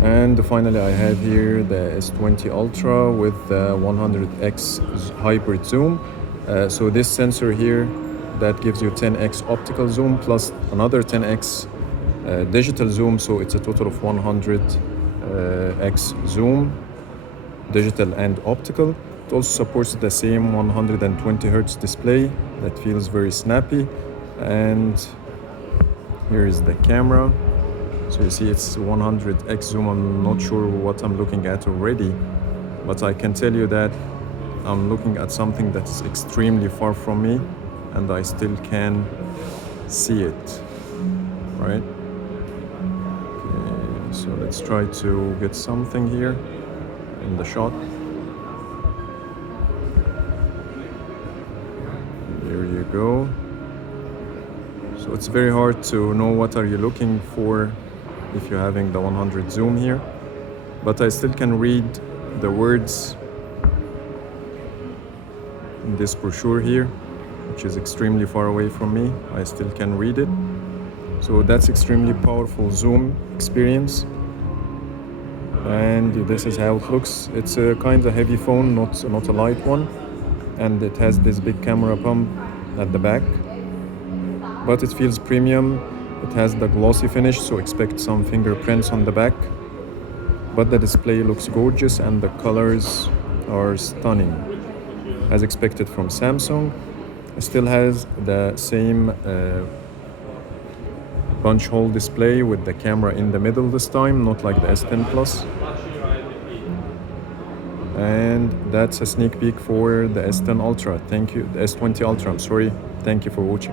And finally, I have here the S20 Ultra with the 100x hybrid zoom. So this sensor here that gives you 10x optical zoom plus another 10x digital zoom. So it's a total of 100x zoom, digital and optical. It also supports the same 120 hertz display that feels very snappy. And here is the camera. So you see it's 100x zoom. I'm not sure what I'm looking at already, but I can tell you that I'm looking at something that's extremely far from me and I still can see it, right? Okay, so let's try to get something here in the shot. There you go. So it's very hard to know what are you looking for if you're having the 100 zoom here, but I still can read the words in this brochure here, which is extremely far away from me. I still can read it. So that's extremely powerful zoom experience. And this is how it looks. It's a kind of heavy phone, not a light one, and it has this big camera pump at the back, but it feels premium. It has the glossy finish, so expect some fingerprints on the back. But the display looks gorgeous and the colors are stunning, as expected from Samsung. It still has the same punch hole display with the camera in the middle this time, not like the S10 Plus. And that's a sneak peek for the S10 Ultra. Thank you, the S20 Ultra, I'm sorry. Thank you for watching.